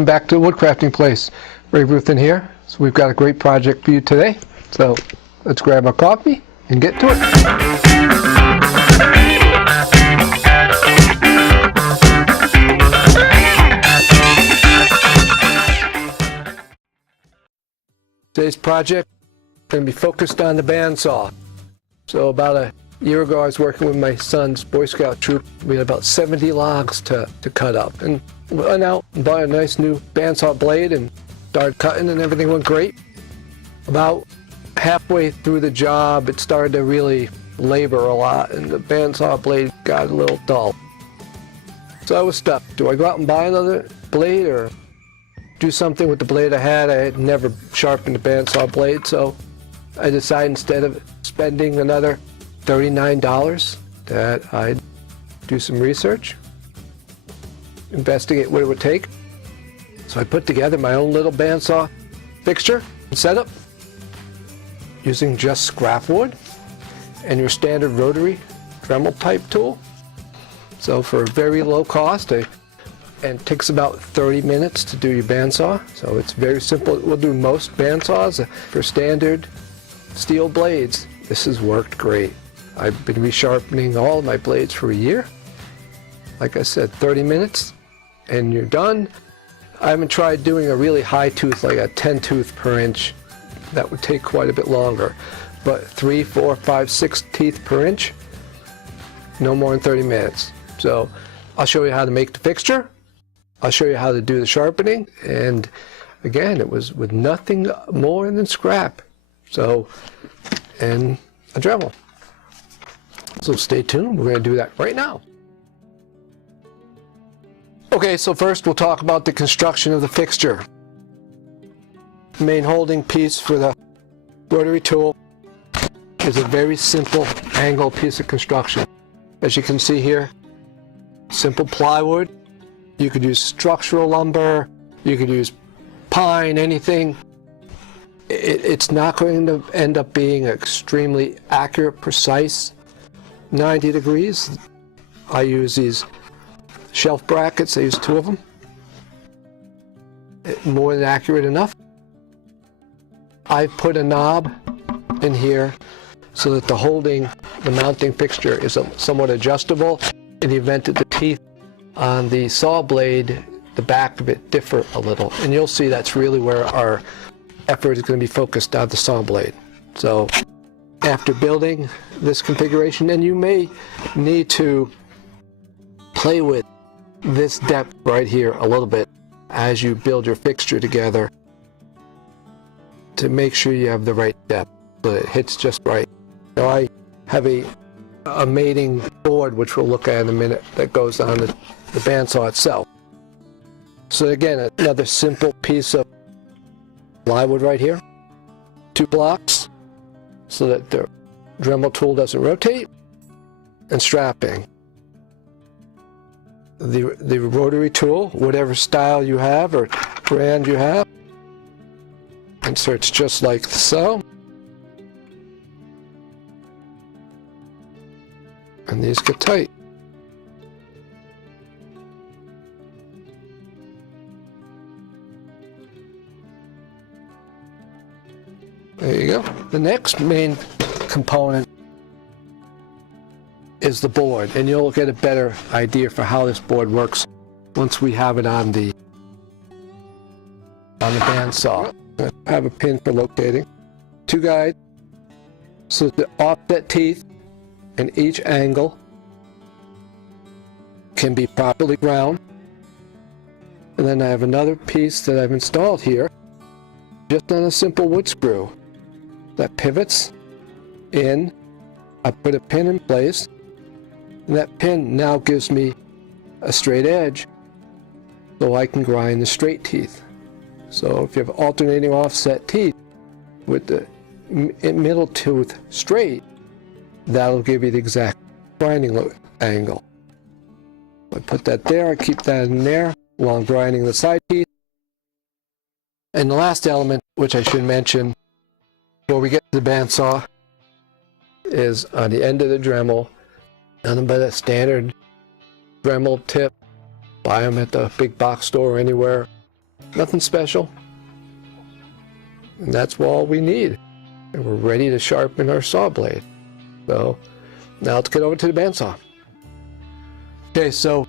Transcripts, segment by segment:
welcome back to the Woodcrafting Place. Ray Ruthin here. So we've got a great project for you today. So let's grab our coffee and get to it. Today's project is going to be focused on the bandsaw. So about a year ago I was working with my son's Boy Scout troop. We had about 70 logs to cut up, and went out and bought a nice new bandsaw blade and started cutting, and everything went great. About halfway through the job it started to really labor a lot and the bandsaw blade got a little dull. So I was stuck. Do I go out and buy another blade or do something with the blade I had? I had never sharpened a bandsaw blade, so I decided instead of spending another $39 that I'd do some research, investigate what it would take. So I put together my own little bandsaw fixture and setup using just scrap wood and your standard rotary Dremel type tool. So for a very low cost, and it takes about 30 minutes to do your bandsaw. So it's very simple. We'll do most bandsaws for standard steel blades. This has worked great. I've been resharpening all of my blades for a year. Like I said, 30 minutes and you're done. I haven't tried doing a really high tooth, like a 10 tooth per inch. That would take quite a bit longer. But 3, 4, 5, 6 teeth per inch, no more than 30 minutes. So I'll show you how to make the fixture. I'll show you how to do the sharpening. And again, it was with nothing more than scrap. So, and a Dremel. So stay tuned, we're going to do that right now. Okay, so first we'll talk about the construction of the fixture. The main holding piece for the rotary tool is a very simple angle piece of construction. As you can see here, simple plywood. You could use structural lumber, you could use pine, anything. It's not going to end up being extremely accurate, precise 90 degrees. I use these shelf brackets. I use 2 of them. More than accurate enough. I put a knob in here so that the mounting fixture is somewhat adjustable in the event that the teeth on the saw blade, the back of it, differ a little. And you'll see that's really where our effort is going to be focused on the saw blade. So after building this configuration, and you may need to play with this depth right here a little bit as you build your fixture together to make sure you have the right depth so it hits just right. Now I have a mating board, which we'll look at in a minute, that goes on the bandsaw itself. So again, another simple piece of plywood right here, 2 blocks so that the Dremel tool doesn't rotate, and strapping. The rotary tool, whatever style you have or brand you have, inserts just like so. And these get tight. There you go. The next main component is the board, and you'll get a better idea for how this board works once we have it on the bandsaw. I have a pin for locating, 2 guides, so the offset teeth in each angle can be properly ground. And then I have another piece that I've installed here, just on a simple wood screw that pivots in. I put a pin in place, and that pin now gives me a straight edge so I can grind the straight teeth. So if you have alternating offset teeth with the middle tooth straight, that'll give you the exact grinding angle. I put that there, I keep that in there while I'm grinding the side teeth. And the last element, which I should mention before we get to the bandsaw, is on the end of the Dremel, nothing but a standard Dremel tip. Buy them at the big box store or anywhere. Nothing special. And that's all we need. And we're ready to sharpen our saw blade. So now let's get over to the bandsaw. Okay, so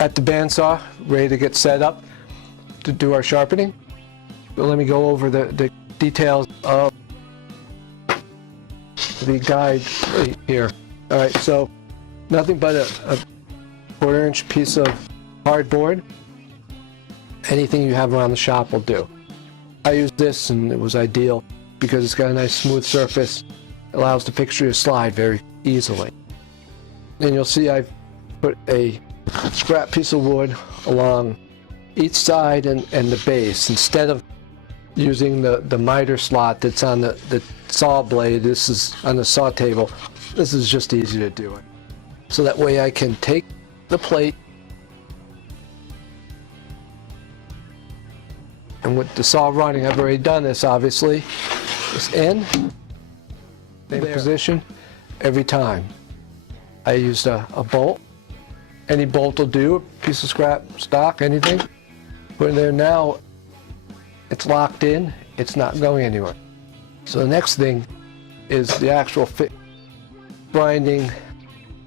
at the bandsaw, ready to get set up to do our sharpening. So let me go over the details of the guide right here. All right, so nothing but a quarter-inch piece of hardboard. Anything you have around the shop will do. I used this and it was ideal because it's got a nice smooth surface. It allows the fixture to slide very easily. And you'll see I've put a scrap piece of wood along each side and the base. Instead of using the miter slot that's on the saw blade, this is on the saw table, this is just easy to do it. So that way I can take the plate and with the saw running, I've already done this obviously, it's in same position every time. I used a bolt. Any bolt will do, a piece of scrap, stock, anything. Put it there now, it's locked in, it's not going anywhere. So the next thing is the actual grinding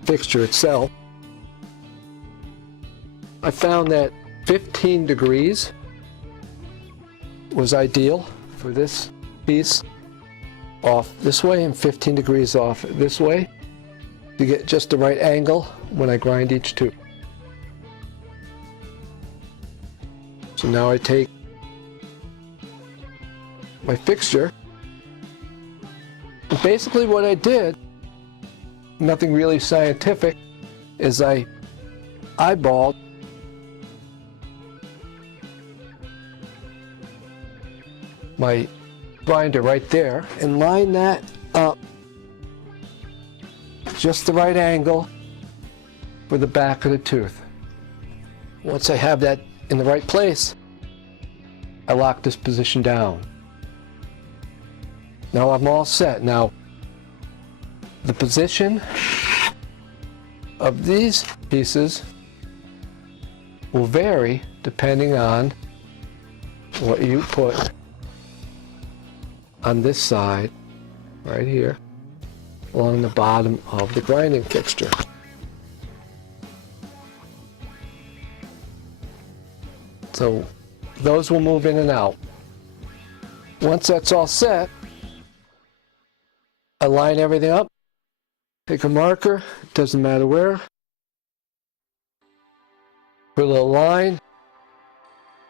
fixture itself. I found that 15 degrees was ideal for this piece, off this way and 15 degrees off this way, to get just the right angle when I grind each tooth. So now I take my fixture, and basically what I did, nothing really scientific, is I eyeballed my grinder right there and line that up just the right angle for the back of the tooth. Once I have that in the right place, I lock this position down. Now I'm all set. Now the position of these pieces will vary depending on what you put on this side, right here, along the bottom of the grinding fixture. So those will move in and out. Once that's all set, I line everything up, take a marker, doesn't matter where, put a little line.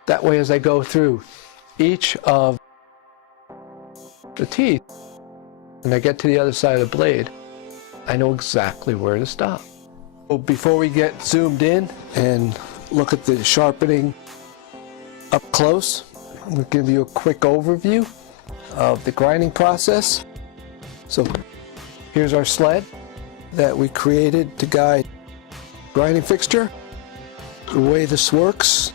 That way as I go through each of the teeth, and I get to the other side of the blade, I know exactly where to stop. So before we get zoomed in and look at the sharpening up close, I'm going to give you a quick overview of the grinding process. So here's our sled that we created to guide grinding fixture. The way this works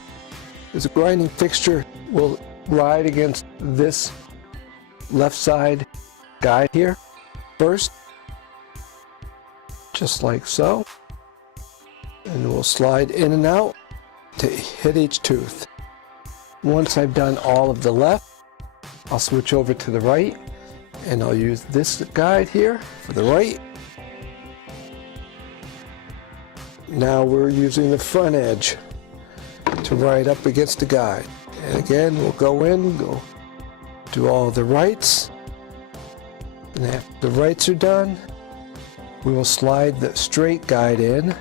is a grinding fixture will ride against this left side guide here first, just like so, and we'll slide in and out to hit each tooth. Once I've done all of the left, I'll switch over to the right and I'll use this guide here for the right. Now we're using the front edge to ride up against the guide, and again we'll go in, go do all the rights, and after the rights are done, we will slide the straight guide in,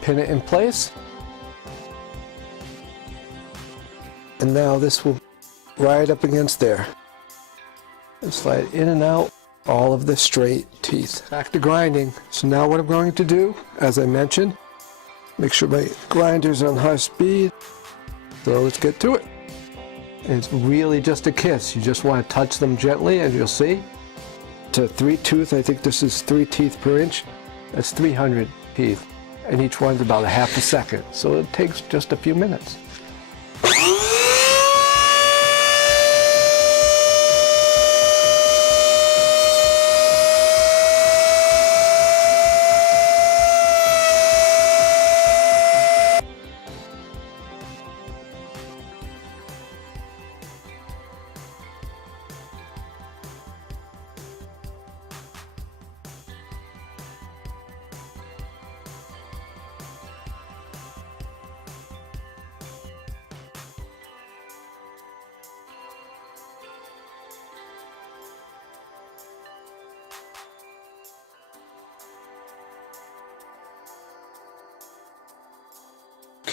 pin it in place, and now this will ride up against there and slide in and out all of the straight teeth. Back to grinding. So now what I'm going to do, as I mentioned, make sure my grinder's on high speed. So let's get to it. And it's really just a kiss. You just want to touch them gently, as you'll see. To 3 tooth, I think this is 3 teeth per inch. That's 300 teeth. And each one's about a half a second. So it takes just a few minutes.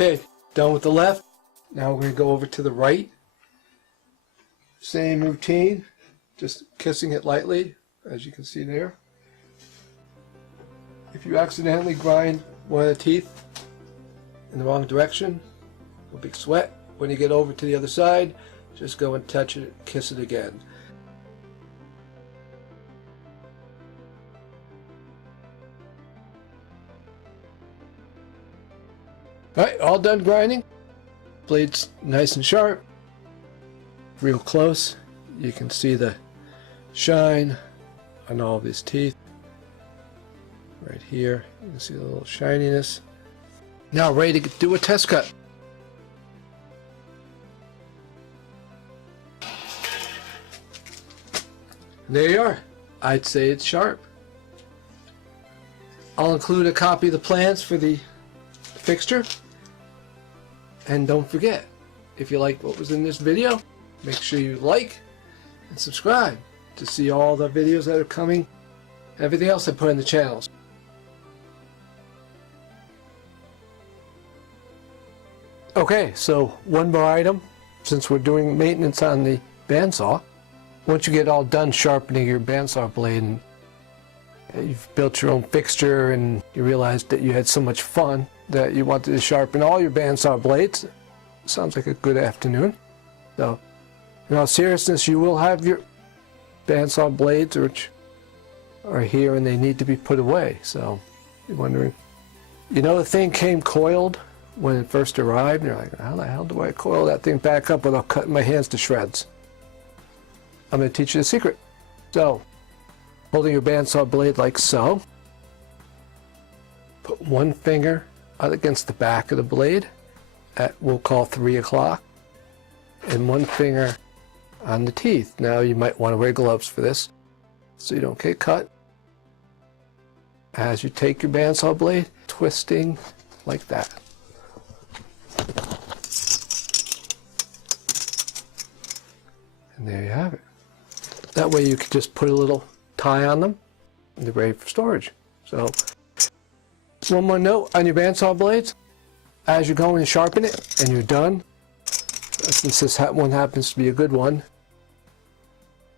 Okay, done with the left. Now we're going to go over to the right. Same routine, just kissing it lightly, as you can see there. If you accidentally grind one of the teeth in the wrong direction, a big sweat. When you get over to the other side, just go and touch it, kiss it again. Alright, all done grinding. Blade's nice and sharp. Real close, you can see the shine on all of his teeth. Right here, you can see the little shininess. Now ready to do a test cut. There you are. I'd say it's sharp. I'll include a copy of the plans for the fixture. And don't forget, if you like what was in this video, make sure you like and subscribe to see all the videos that are coming, everything else I put in the channels. Okay, so one more item, since we're doing maintenance on the bandsaw. Once you get all done sharpening your bandsaw blade and you've built your own fixture and you realized that you had so much fun that you wanted to sharpen all your bandsaw blades, sounds like a good afternoon. So, in all seriousness, you will have your bandsaw blades which are here and they need to be put away. So, you're wondering, you know, the thing came coiled when it first arrived, and you're like, how the hell do I coil that thing back up without cutting my hands to shreds? I'm going to teach you the secret. So, holding your bandsaw blade like so, put one finger out against the back of the blade at, we'll call 3 o'clock, and one finger on the teeth. Now you might want to wear gloves for this so you don't get cut. As you take your bandsaw blade, twisting like that. And there you have it. That way you can just put a little tie on them and they're ready for storage. So, one more note on your bandsaw blades. As you go and sharpen it and you're done, since this one happens to be a good one,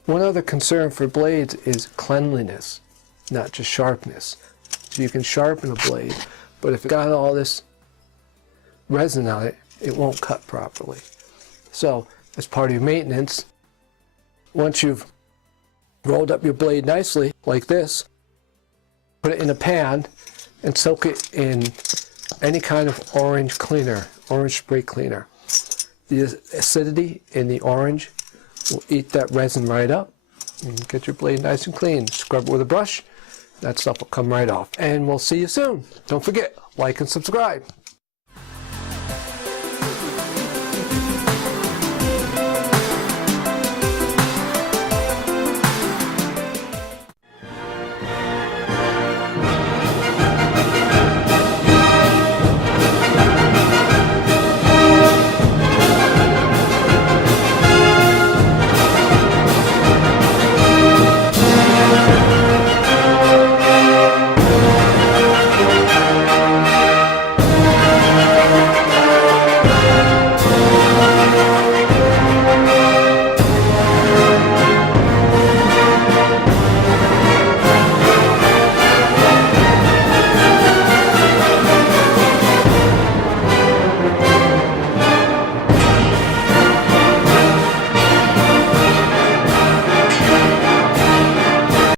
one other concern for blades is cleanliness, not just sharpness. So you can sharpen a blade, but if it got all this resin on it, it won't cut properly. So, as part of your maintenance, once you've rolled up your blade nicely, like this, put it in a pan and soak it in any kind of orange cleaner, orange spray cleaner. The acidity in the orange will eat that resin right up and get your blade nice and clean. Scrub it with a brush, that stuff will come right off. And we'll see you soon. Don't forget, like and subscribe.